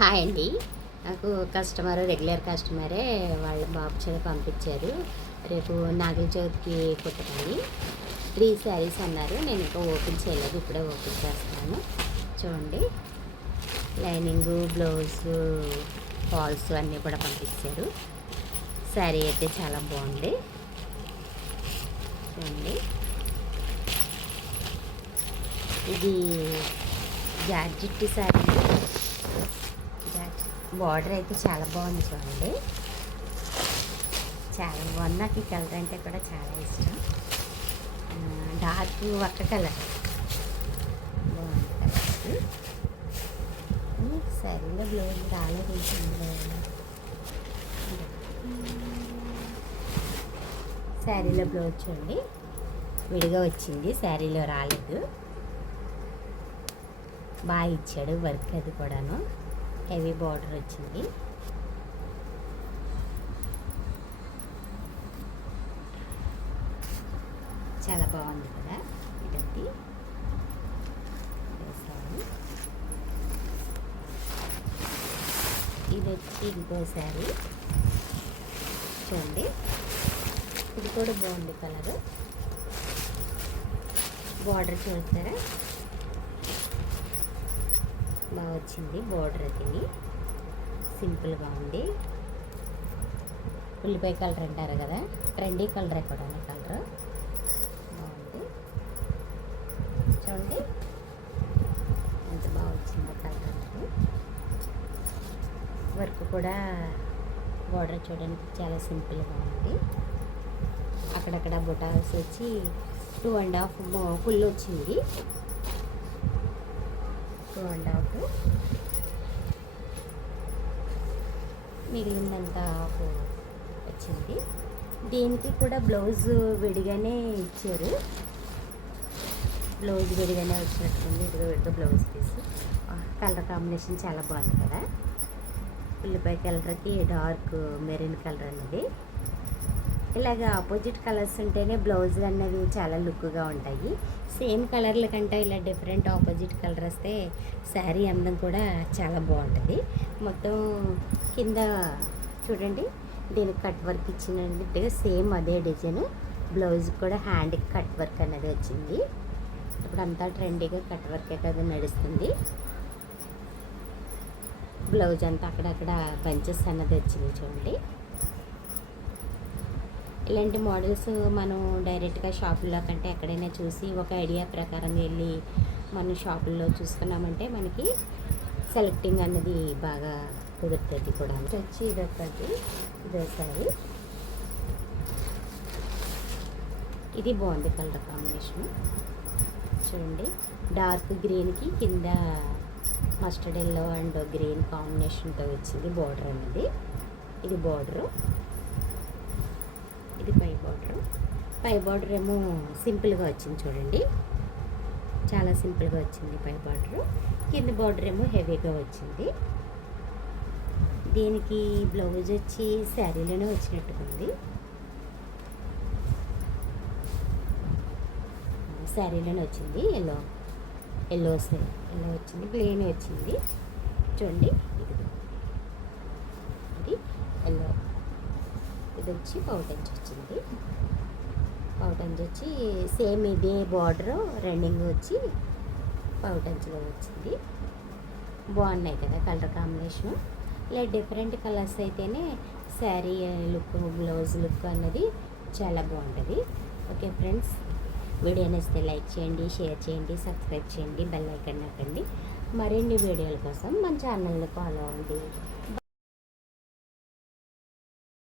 Hi అండి. నాకు customer regular కస్టమరే వాళ్ళ బాబు చేత పంపించారు. రేపు నాగల చవితికి కుట్టమని. త్రీ శారీస్ అన్నారు. నేను ఇంకా ఓపెన్ చేయలేదు. ఇప్పుడే ఓపెన్ చేస్తున్నాను. చూడండి. లైనింగ్ బ్లౌజ్ ఫాల్స్ అన్నీ కూడా పంపించారు. శారీ అయితే చాలా బాగుంది. చూడండి. ఇది జార్జిట్ శారీ. బార్డర్ అయితే చాలా బాగుంది చూడండి. చాలా బాగుంది నాకు ఈ కలర్ అంటే కూడా చాలా ఇష్టం. డార్క్ ఒక్క కలర్. బాగుంది కలర్ సరిగ్గా బ్లౌజ్ రాలేదు శారీలో బ్లౌజ్ చూడండి. విడిగా వచ్చింది శారీలో రాలేదు. బాగా ఇచ్చాడు వర్క్ అది కూడాను. హెవీ బార్డర్ వచ్చింది. చాలా బాగుంది కదా ఇదండి. ఇది వచ్చి ఇంకోసారి చూడండి. ఇది కూడా బాగుంది కలరు. బార్డర్ చూస్తారా బాగా వచ్చింది బోర్డర్ అది సింపుల్గా ఉంది. ఉల్లిపాయ కలర్ అంటారు కదా ట్రెండీ కలర్ కూడా కలర్. బాగుంది. చూడండి. ఎంత బాగా వచ్చిందో కలర్ వర్క్ కూడా బోర్డర్ చూడడానికి చాలా సింపుల్గా ఉంది. అక్కడక్కడ బొటాల్స్ వచ్చి టూ అండ్ హాఫ్ ఫుల్ వచ్చింది. టూ అండ్ హాఫ్ మిగిలిందంతా హాఫ్ వచ్చింది. దీనికి కూడా బ్లౌజ్ విడిగానే ఇచ్చారు. బ్లౌజ్ విడిగానే వచ్చినట్టుంది. ఇదిగో ఇదిగో బ్లౌజ్ పీస్. కలర్ కాంబినేషన్ చాలా బాగుంది కదా. ఉల్లిపాయ కలర్కి డార్క్ మెరూన్ కలర్ అనేది. ఇలాగ ఆపోజిట్ కలర్స్ ఉంటేనే బ్లౌజ్ అనేవి చాలా లుక్గా ఉంటాయి. సేమ్ కలర్ల కంటే ఇలా డిఫరెంట్ ఆపోజిట్ కలర్ వస్తే శారీ అందం కూడా చాలా బాగుంటుంది. మొత్తం కింద చూడండి దీనికి కట్ వర్క్ ఇచ్చినట్టుగా సేమ్ అదే డిజైన్ బ్లౌజ్ కూడా హ్యాండ్కి కట్ వర్క్ అనేది వచ్చింది. ఇప్పుడు అంతా ట్రెండీగా కట్ వర్క్ కదా నడుస్తుంది. బ్లౌజ్ అంతా అక్కడక్కడ బంచెస్ అన్నది వచ్చింది చూడండి. ఇలాంటి మోడల్స్ మనం డైరెక్ట్గా షాపుల్లో కంటే ఎక్కడైనా చూసి ఒక ఐడియా ప్రకారం వెళ్ళి మనం షాపుల్లో చూసుకున్నామంటే మనకి సెలెక్టింగ్ అన్నది బాగా కుదురుతుంది కూడా. వచ్చి ఇదొకటి ఇదోసారి ఇది బాగుంది కలర్ కాంబినేషన్. చూడండి. డార్క్ గ్రీన్కి కింద మస్టర్డ్ ఎల్లో అండ్ గ్రీన్ కాంబినేషన్తో వచ్చింది బార్డర్ అనేది ఇది బార్డరు. ఇది పై బార్డర్. పై బార్డర్ ఏమో సింపుల్గా వచ్చింది చూడండి. చాలా సింపుల్గా వచ్చింది పై బార్డర్. కింద బార్డర్ ఏమో హెవీగా వచ్చింది. దీనికి బ్లౌజ్ వచ్చి శారీలోనే వచ్చినట్టుకుంది. శారీలోనే వచ్చింది. ఎల్లో ఎల్లో ఎల్లో వచ్చింది. ప్లెయిన్ వచ్చింది. చూడండి ఇది ఇది ఎల్లో ఇది వచ్చి పౌటంజ్ వచ్చింది పౌటంజ్ వచ్చి సేమ్ ఇదే బార్డర్ రన్నింగ్ వచ్చి పౌటంజ్లో వచ్చింది. బాగున్నాయి కదా కలర్ కాంబినేషను ఇలా డిఫరెంట్ కలర్స్ అయితేనే శారీ లుక్ బ్లౌజ్ లుక్ అన్నది చాలా బాగుంటుంది. ఓకే ఫ్రెండ్స్ వీడియో నచ్చితే లైక్ చేయండి షేర్ చేయండి సబ్స్క్రైబ్ చేయండి బెల్ ఐకన్ నొక్కండి. మరిన్ని వీడియోల కోసం మన ఛానల్ని ఫాలో అవ్వండి.